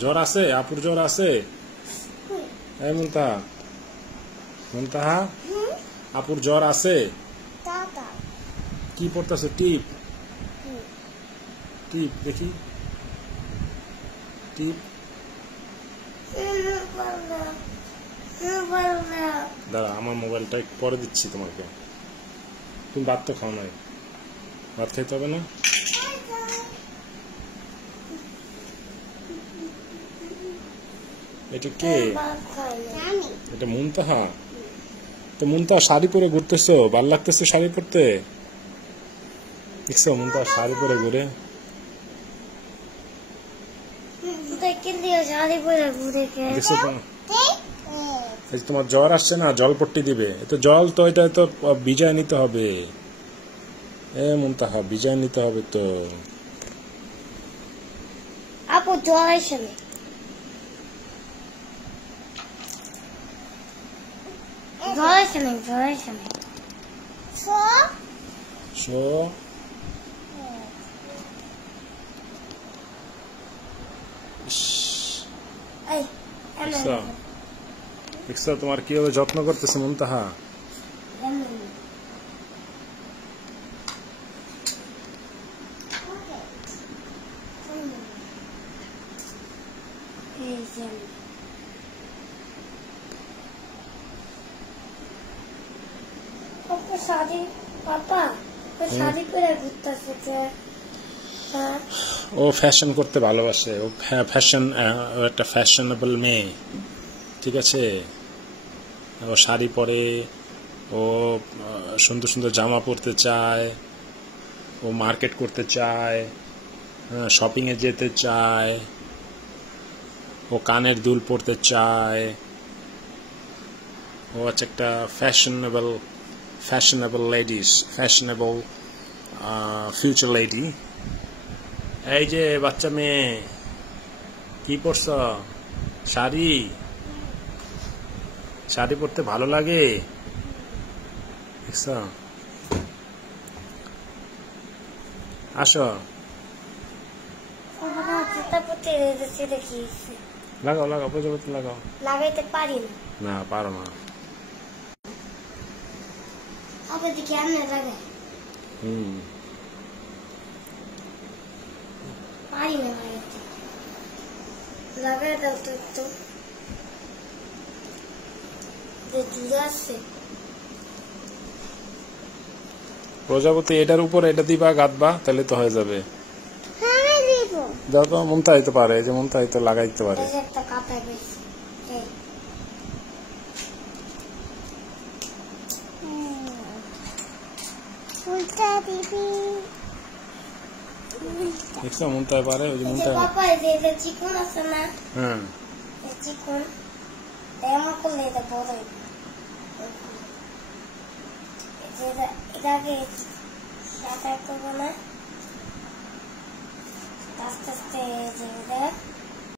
জ্বর আছে? আপুর জ্বর আছে? এই মুনতাহা, মুনতাহা, আপুর জ্বর আছে? কি পড়তেছে? টিপ টিপ দেখি, টিপ। দাঁড়া, আমার মোবাইলটা একটু পরে দিচ্ছি তোমাকে। তুমি ভাত তো খাও নাই, ভাত খাইতে হবে না? এটা কে? এটা মুনতাহা। তো মুনতাহা শাড়ি পরে ঘুরতেছো, ভাল লাগতেছে শাড়ি পরতে? দেখছো মুনতাহা শাড়ি পরে ঘুরে? দেখছো তোমার জ্বর আসছে না, জলপট্টি দিবে। তো জল তো এটা তো ভিজায় নিতে হবে। মুনতাহা ভিজায় নিতে হবে তো। আপু জ্বর আসে না, জ্বর আসে না, জ্বর আসে না। দেখছো তোমার কিভাবে যত্ন করতেছে মুনতাহা। ও ফ্যাশন করতে ভালোবাসে, ও ফ্যাশন, একটা ফ্যাশনেবল মেয়ে, ঠিক আছে। ও শাড়ি পরে, ও সুন্দর সুন্দর জামা পরতে চায়, ও মার্কেট করতে চায়, শপিংয়ে যেতে চায়, ও কানের দুল পরতে চায়। ও হচ্ছে একটা fashionable ladies, fashionable future lady. এই যে বাচ্চা মেয়ে, কি পরছ? শাড়ি? শাড়ি পরতে ভালো লাগে? দেখছ? আসো, লাগাও লাগাও, প্রজাপতি লাগাও। লাগাইতে পারি না। না, পারো না। পারি না লাগাইতে, লাগাই দাও তো একটু। প্রজাপতি এটার উপরে এটা দিবা, গাঁথবা, তাহলে তো হয়ে যাবে। দাও তো, মুনতাহা তো পারে, যে মুনতাহা তো লাগাইতে পারে। দেখছো মুনতাহা পারে, ওই যে মুনতাহা। চিকন আছে না, হ্যাঁ চিকন এমন করলে এটা বড় এটাকে করবো না, আস্তে আস্তে